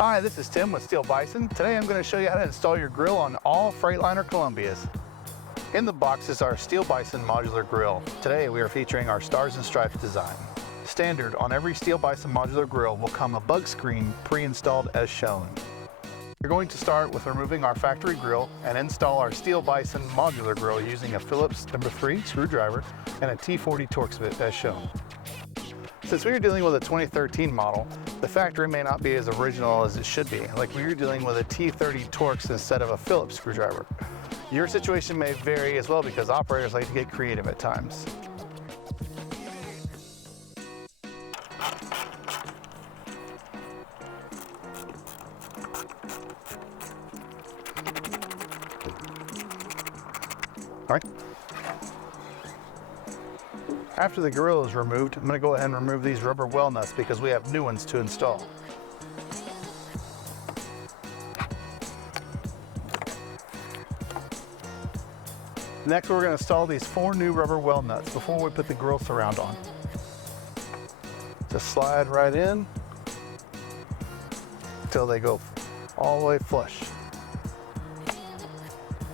Hi, this is Tim with Steel Bison. Today I'm going to show you how to install your grill on all Freightliner Columbias. In the box is our Steel Bison modular grill. Today we are featuring our stars and stripes design. Standard on every Steel Bison modular grill will come a bug screen pre-installed as shown. We're going to start with removing our factory grill and install our Steel Bison modular grill using a Phillips No. 3 screwdriver and a T40 Torx bit as shown. Since we are dealing with a 2013 model, the factory may not be as original as it should be, like we are dealing with a T30 Torx instead of a Phillips screwdriver. Your situation may vary as well because operators like to get creative at times. All right. After the grill is removed, I'm going to go ahead and remove these rubber well nuts because we have new ones to install. Next, we're going to install these 4 new rubber well nuts before we put the grill surround on. Just slide right in until they go all the way flush,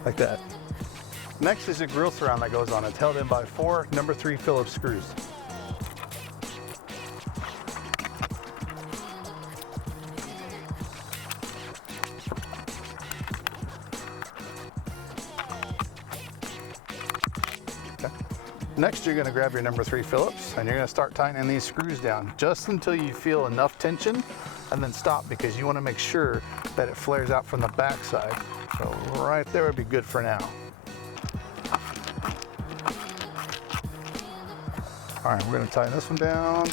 like that. Next is a grill surround that goes on. It's held in by 4 No. 3 Phillips screws. Okay. Next, you're going to grab your No. 3 Phillips and you're going to start tightening these screws down just until you feel enough tension, and then stop because you want to make sure that it flares out from the back side. So right there would be good for now. All right, we're going to tighten this one down.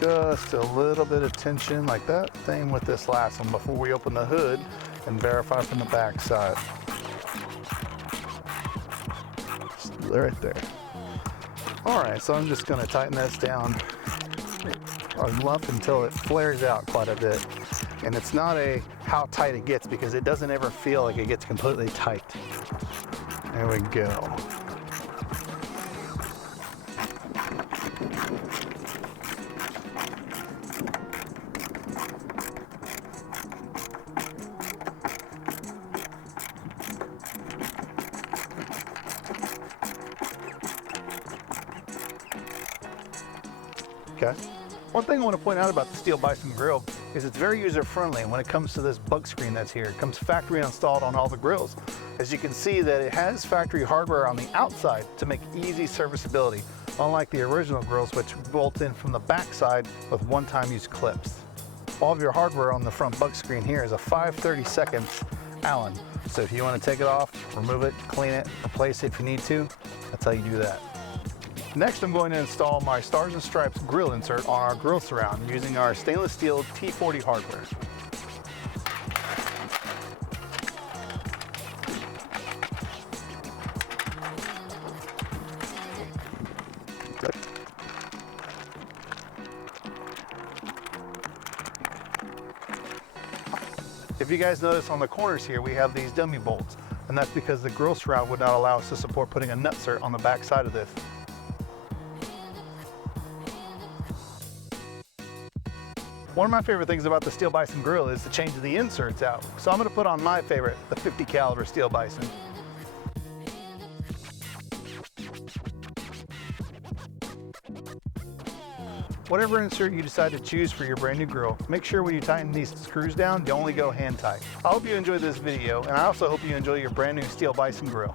Just a little bit of tension like that. Same with this last one before we open the hood and verify from the back side. Right there. All right, so I'm just going to tighten this down a lump until it flares out quite a bit. And it's not a how tight it gets because it doesn't ever feel like it gets completely tight. There we go. Okay. One thing I want to point out about the Steel Bison grill is it's very user-friendly when it comes to this bug screen that's here. It comes factory installed on all the grills. As you can see that it has factory hardware on the outside to make easy serviceability, unlike the original grills which bolt in from the back side with one-time use clips. All of your hardware on the front bug screen here is a 5/32 Allen. So if you want to take it off, remove it, clean it, replace it if you need to, that's how you do that. Next, I'm going to install my Stars and Stripes grill insert on our grill surround using our stainless steel T40 hardware. If you guys notice on the corners here, we have these dummy bolts, and that's because the grill surround would not allow us to support putting a nutsert on the back side of this. One of my favorite things about the Steel Bison grill is to change the inserts out. So I'm going to put on my favorite, the 50 caliber Steel Bison. Whatever insert you decide to choose for your brand new grill, make sure when you tighten these screws down, you only go hand tight. I hope you enjoyed this video, and I also hope you enjoy your brand new Steel Bison grill.